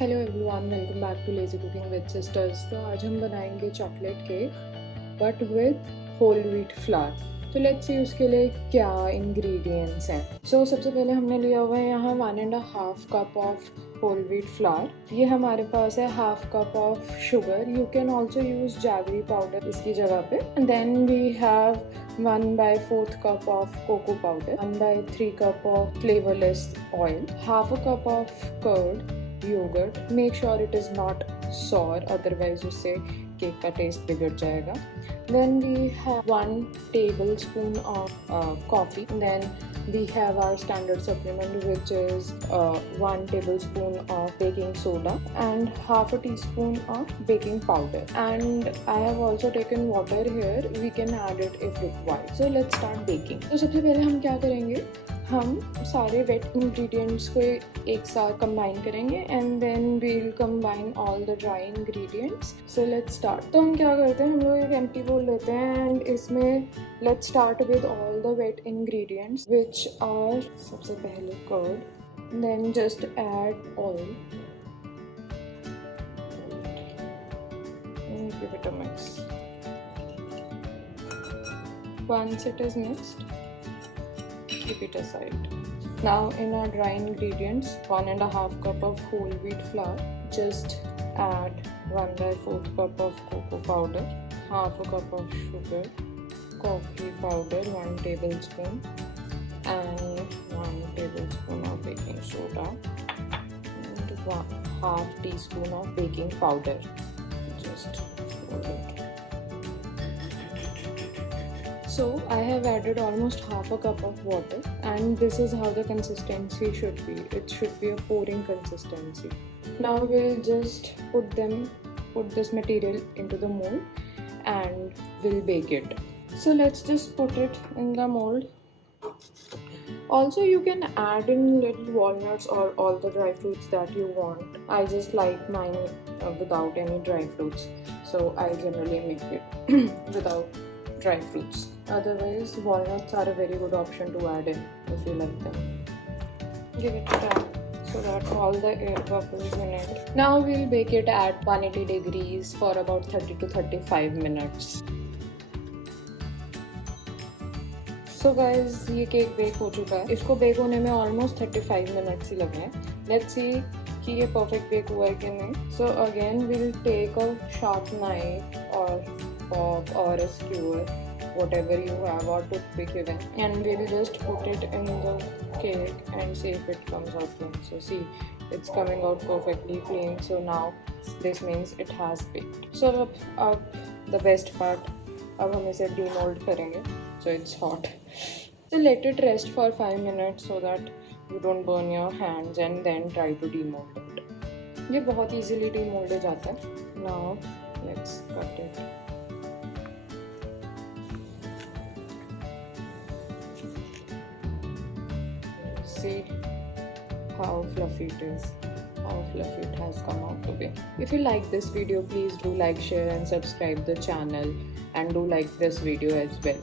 Hello everyone, welcome back to lazy cooking with sisters. तो आज हम बनाएंगे chocolate cake but with whole wheat flour. तो let's see उसके लिए क्या इंग्रेडिएंट्स हैं। सबसे पहले हमने लिया हुआ है यहाँ 1.5 cup of whole wheat flour. ये हमारे पास है 1/2 cup of sugar. You can also use jaggery powder इसकी जगह पे। Then we have 1/4 cup of cocoa powder, 1/3 cup of flavorless oil, 1/2 cup of curd, yogurt. Make sure it is not sour, otherwise उससे cake का test बिगड़ जाएगा. Then we have 1 tablespoon of coffee. Then we have our standard supplement, which is 1 tablespoon of baking soda and 1/2 teaspoon of baking powder. And I have also taken water here. We can add it if required. So let's start baking. तो सबसे पहले हम क्या करेंगे, हम सारे wait ingredients को एक साथ कंबाइन करेंगे and then we'll combine all the dry ingredients. So let's start. तो हम क्या करते हैं, हम लोग एक एम्प्टी बोल लेते हैं एंड इसमें let's start with all the wet ingredients which are सबसे पहले curd, then just add oil, give it a mix. Once it is mixed, keep it aside. Now in our dry ingredients, 1.5 cup of whole wheat flour. Just add 1/4 cup of cocoa powder, 1/2 cup of sugar, coffee powder 1 tablespoon, and 1 tablespoon of baking soda, and 1/2 teaspoon of baking powder. Just fold it. So I have added almost 1/2 cup of water, and this is how the consistency should be. It should be a pouring consistency. Now we'll just put this material into the mold and we'll bake it. So let's just put it in the mold. Also you can add in little walnuts or all the dry fruits that you want. I just like mine without any dry fruits, so I generally make it without dry fruits. Otherwise walnuts are a very good option to add in if you like them. Give it a tap so that all the air bubbles in it. Now we'll bake it at 180 degrees for about 30 to 35 minutes. So guys, ये cake bake हो चुका है. इसको bake होने में almost 35 minutes ही लगे हैं. Let's see कि ये परफेक्ट बेक हुआ है कि नहीं. So again will take a sharp knife और fork or a skewer, whatever you have, or toothpick even, and we'll just put it in the cake and see if it comes out clean. So see, it's coming out perfectly clean. So now this means it has baked. So अब the best part, अब हम इसे demold करेंगे. So it's hot. So let it rest for 5 minutes so that you don't burn your hands, and then try to demold it. ये बहुत easily demold हो जाता है. Now let's cut it. See how fluffy it is, how fluffy it has come out to be. If you like this video, please do like, share and subscribe the channel, and do like this video as well.